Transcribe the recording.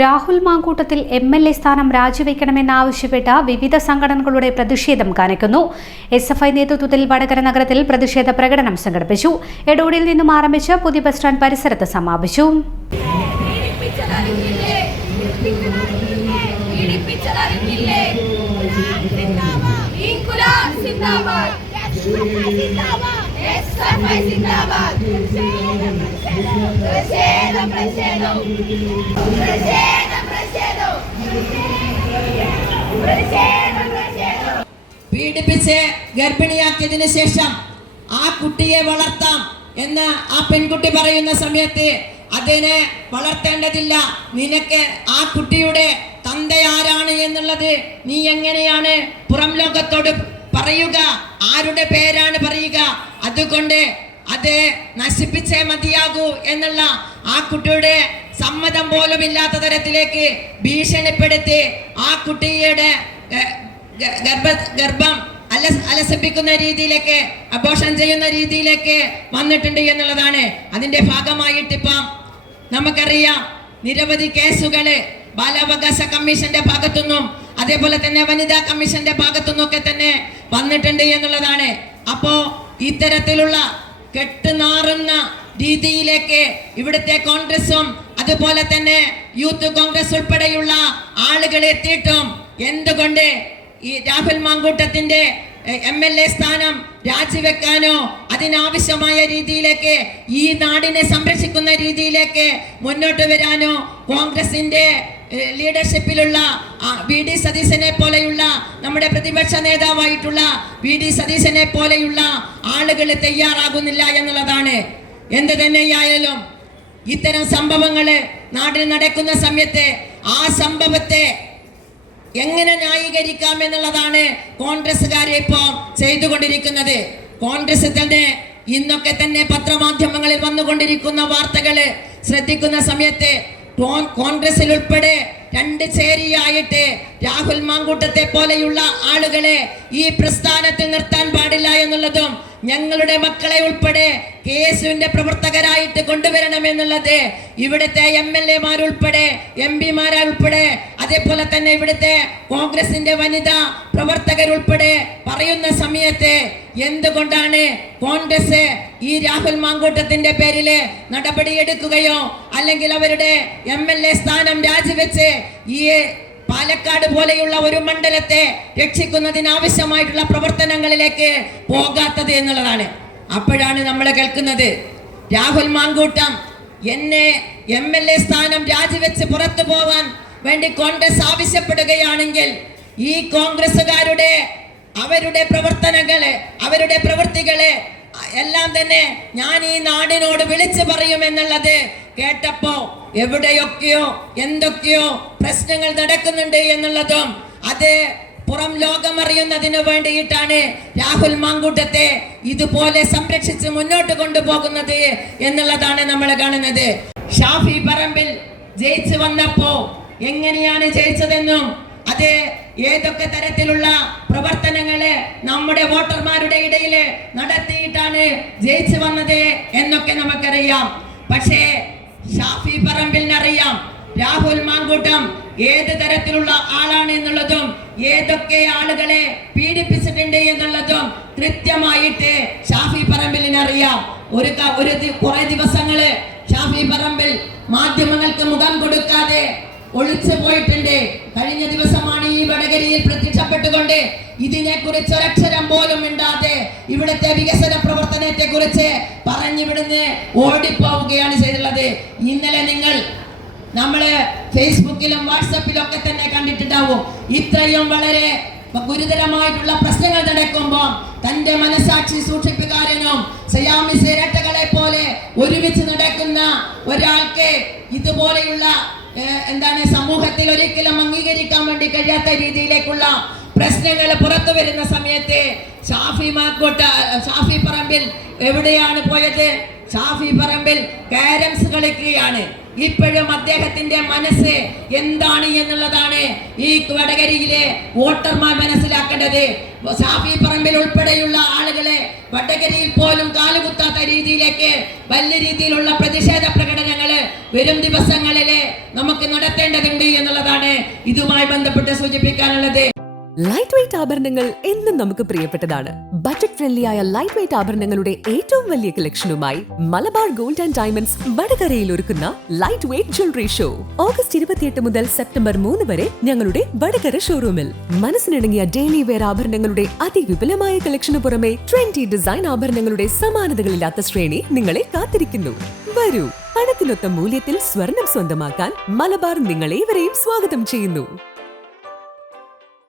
Rahul Mamkootathil MLA സ്ഥാനം രാജിവെക്കണമെന്നാവശ്യപ്പെട്ട് വിവിധ സംഘടനകളുടെ പ്രതിഷേധം കനക്കുന്നു. SFI നേതൃത്വത്തിൽ വടകര നഗരത്തിൽ പ്രതിഷേധ പ്രകടനം സംഘടിപ്പിച്ചു. എടോടിയിൽ നിന്നും ആരംഭിച്ച് പുതിയ ബസ് സ്റ്റാൻഡ് പരിസരത്ത് സമാപിച്ചു. പീഡിപ്പിച്ച് ഗർഭിണിയാക്കിയതിനു ശേഷം ആ കുട്ടിയെ വളർത്താം എന്ന് ആ പെൺകുട്ടി പറയുന്ന സമയത്ത് അതിനെ വളർത്തേണ്ടതില്ല, നിനക്ക് ആ കുട്ടിയുടെ തന്ത ആരാണ് എന്നുള്ളത് നീ എങ്ങനെയാണ് പുറം ലോകത്തോട് പറയുക? ആരുടെ പേരാണ് പറയുക? അതുകൊണ്ട് അത് നശിപ്പിച്ചേ മതിയാകൂ എന്നുള്ള ആ കുട്ടിയുടെ സമ്മതം പോലും ഇല്ലാത്ത തരത്തിലേക്ക് ഭീഷണിപ്പെടുത്തി ആ കുട്ടിയുടെ ഗർഭം അലസിപ്പിക്കുന്ന രീതിയിലേക്ക്, അബോർഷൻ ചെയ്യുന്ന രീതിയിലേക്ക് വന്നിട്ടുണ്ട് എന്നുള്ളതാണ്. അതിന്റെ ഭാഗമായിട്ട് ഇപ്പം നമുക്കറിയാം നിരവധി കേസുകള് ബാലാവകാശ കമ്മീഷന്റെ ഭാഗത്തുനിന്നും അതേപോലെ തന്നെ വനിതാ കമ്മീഷന്റെ ഭാഗത്തുനിന്നൊക്കെ തന്നെ വന്നിട്ടുണ്ട് എന്നുള്ളതാണ്. അപ്പോ ഇത്തരത്തിലുള്ള കെട്ടുനാറുന്ന രീതിയിലേക്ക് ഇവിടുത്തെ കോൺഗ്രസും അതുപോലെ തന്നെ യൂത്ത് കോൺഗ്രസ് ഉൾപ്പെടെയുള്ള ആളുകൾ എത്തിയിട്ടും എന്തുകൊണ്ട് ഈ രാഹുൽ മാങ്കൂട്ടത്തിന്റെ MLA സ്ഥാനം രാജിവെക്കാനോ അതിനാവശ്യമായ രീതിയിലേക്ക് ഈ നാടിനെ സംരക്ഷിക്കുന്ന രീതിയിലേക്ക് മുന്നോട്ട് വരാനോ കോൺഗ്രസിന്റെ ലീഡർഷിപ്പിലുള്ള VD സതീശനെ പോലെയുള്ള നമ്മുടെ പ്രതിപക്ഷ നേതാവായിട്ടുള്ള VD സതീശനെ പോലെയുള്ള ആളുകൾ തയ്യാറാകുന്നില്ല എന്നുള്ളതാണ്. എന്ത് തന്നെയായാലും ഇത്തരം സംഭവങ്ങള് നാട്ടിൽ നടക്കുന്ന സമയത്ത് ആ സംഭവത്തെ എങ്ങനെ ന്യായീകരിക്കാം എന്നുള്ളതാണ് കോൺഗ്രസ്സുകാരെ ഇപ്പോൾ ചെയ്തുകൊണ്ടിരിക്കുന്നത്. കോൺഗ്രസ് തന്നെ ഇന്നൊക്കെ തന്നെ പത്രമാധ്യമങ്ങളിൽ വന്നുകൊണ്ടിരിക്കുന്ന വാർത്തകള് ശ്രദ്ധിക്കുന്ന സമയത്ത് കോൺഗ്രസിൽ ഉൾപ്പെടെ രണ്ട് ചേരിയായിട്ട് രാഹുൽ മാങ്കൂട്ടത്തെ പോലെയുള്ള ആളുകളെ ഈ പ്രസ്ഥാനത്തിൽ നിർത്താൻ പാടില്ല എന്നുള്ളതും ഞങ്ങളുടെ മക്കളെ ഉൾപ്പെടെ KSUവിന്റെ പ്രവർത്തകരായിട്ട് കൊണ്ടുവരണമെന്നുള്ളത് ഇവിടുത്തെ MLA-മാരുൾപ്പെടെ MP-മാരുൾപ്പെടെ അതേപോലെ തന്നെ ഇവിടുത്തെ കോൺഗ്രസിന്റെ വനിതാ പ്രവർത്തകരുൾപ്പെടെ പറയുന്ന സമയത്ത് എന്തുകൊണ്ടാണ് കോൺഗ്രസ് ഈ രാഹുൽ മാങ്കൂട്ടത്തിന്റെ പേരില് നടപടിയെടുക്കുകയോ അല്ലെങ്കിൽ അവരുടെ MLA സ്ഥാനം രാജിവെച്ച് ഈ പാലക്കാട് പോലെയുള്ള ഒരു മണ്ഡലത്തെ രക്ഷിക്കുന്നതിനാവശ്യമായിട്ടുള്ള പ്രവർത്തനങ്ങളിലേക്ക് പോകാത്തത് എന്നുള്ളതാണ്. അപ്പോഴാണ് നമ്മൾ കേൾക്കുന്നത് രാഹുൽ മാങ്കൂട്ടം എന്നെ MLA സ്ഥാനം രാജിവെച്ച് പുറത്തു പോവാൻ വേണ്ടി കോൺഗ്രസ് ആവശ്യപ്പെടുകയാണെങ്കിൽ ഈ കോൺഗ്രസുകാരുടെ അവരുടെ പ്രവർത്തനങ്ങളെ അവരുടെ പ്രവൃത്തികളെ എല്ലാം തന്നെ ഞാൻ ഈ നാടിനോട് വിളിച്ചു പറയുമെന്നുള്ളത് കേട്ടപ്പോ എവിടെയൊക്കെയോ എന്തൊക്കെയോ പ്രശ്നങ്ങൾ നടക്കുന്നുണ്ട് എന്നുള്ളതും അത് പുറം ലോകമറിയുന്നതിനു വേണ്ടിയിട്ടാണ് രാഹുൽ മാങ്കൂട്ടത്തെ ഇതുപോലെ സംരക്ഷിച്ച് മുന്നോട്ട് കൊണ്ടുപോകുന്നത് എന്നുള്ളതാണ് നമ്മൾ കാണുന്നത്. ഷാഫി പറമ്പിൽ ജയിച്ചു വന്നപ്പോ എങ്ങനെയാണ് ജയിച്ചതെന്നും അത് ഏതൊക്കെ തരത്തിലുള്ള പ്രവർത്തനങ്ങള് നമ്മുടെ വോട്ടർമാരുടെ ഇടയിൽ നടത്തിയിട്ടാണ് ജയിച്ചു വന്നത് എന്നൊക്കെ നമുക്കറിയാം. പക്ഷേ ഷാഫി പറമ്പിലിനറിയാം രാഹുൽ മാങ്കൂട്ടം ഏത് തരത്തിലുള്ള ആളാണ് എന്നുള്ളതും ഏതൊക്കെ ആളുകളെ പീഡിപ്പിച്ചിട്ടുണ്ട് എന്നുള്ളതും കൃത്യമായിട്ട് ഷാഫി പറമ്പിലിനറിയാം. കുറെ ദിവസങ്ങള് ഷാഫി പറമ്പിൽ മാധ്യമങ്ങൾക്ക് മുഖം കൊടുക്കാതെ ഒളിച്ചു പോയിട്ടുണ്ട്. കഴിഞ്ഞ ദിവസമാണ് ഈ വടകരയിൽ പ്രത്യക്ഷപ്പെട്ടുകൊണ്ട് ഇതിനെക്കുറിച്ച് ഒരക്ഷരം പോലും മിണ്ടാതെ ഇവിടുത്തെ വികസന പ്രവർത്തനത്തെ കുറിച്ച് പറഞ്ഞിവിടുന്ന് ഓടിപ്പോവുകയാണ് ചെയ്തിട്ടുള്ളത്. ഇന്നലെ നിങ്ങൾ നമ്മള് ഫേസ്ബുക്കിലും വാട്സപ്പിലും ഒക്കെ തന്നെ കണ്ടിട്ടുണ്ടാവും. ഇത്രയും വളരെ ഗുരുതരമായിട്ടുള്ള പ്രശ്നങ്ങൾ നടക്കുമ്പോൾ തന്റെ മനസാക്ഷി സൂക്ഷിപ്പുകാരനും സയാമിസ് ഇരട്ടകളെ പോലെ ഒരുമിച്ച് നടക്കുന്ന ഒരാൾക്ക് ഇതുപോലെയുള്ള സമൂഹത്തിൽ ഒരിക്കലും അംഗീകരിക്കാൻ വേണ്ടി കഴിയാത്ത രീതിയിലേക്കുള്ള പ്രശ്നങ്ങൾ പുറത്തു വരുന്ന സമയത്ത് ഷാഫി പറമ്പിൽ എവിടെയാണ് പോയത്? ഷാഫി പറമ്പിൽ കാരംസ് കളിക്കുകയാണ്. ഇപ്പോഴും അദ്ദേഹത്തിന്റെ മനസ്സ് എന്താണ് എന്നുള്ളതാണ് ഈ വടകരയിലെ വോട്ടർമാർ മനസ്സിലാക്കേണ്ടത്. ഷാഫി പറമ്പിൽ ഉൾപ്പെടെയുള്ള ആളുകളെ വടകരയിൽ പോലും കാലുകുത്താത്ത രീതിയിലേക്ക് വലിയ രീതിയിലുള്ള പ്രതിഷേധ പ്രകടനങ്ങൾ വരും ദിവസങ്ങളിലെ നമുക്ക് നടത്തേണ്ടതുണ്ട് എന്നുള്ളതാണ് ഇതുമായി ബന്ധപ്പെട്ട് സൂചിപ്പിക്കാനുള്ളത്. ലൈറ്റ് വെയ്റ്റ് ആഭരണങ്ങൾ എന്നും നമുക്ക് പ്രിയപ്പെട്ടതാണ്. ബജറ്റ് ഫ്രണ്ട്ലി ആയ ലൈറ്റ് വെയ്റ്റ് ആഭരണങ്ങളുടെ ഏറ്റവും വലിയ കളക്ഷനുമായി മലബാർ ഗോൾഡ് ആൻഡ് ഡയമണ്ട്സ് വടകരയിൽ ഒരുക്കുന്ന light weight jewellery show August 28 മുതൽ സെപ്റ്റംബർ 3 വരെ ഞങ്ങളുടെ വടകര ഷോറൂമിൽ. മനസ്സിനിണങ്ങിയ ഡെയിലി വെയർ ആഭരണങ്ങളുടെ അതിവിപുലമായ കളക്ഷനു പുറമെ ട്രെൻഡി ഡിസൈൻ ആഭരണങ്ങളുടെ സമാനതകളില്ലാത്ത ശ്രേണി നിങ്ങളെ കാത്തിരിക്കുന്നു. വരൂ, പണത്തിനൊത്ത മൂല്യത്തിൽ സ്വർണം സ്വന്തമാക്കാൻ മലബാർ നിങ്ങളേവരെയും സ്വാഗതം ചെയ്യുന്നു.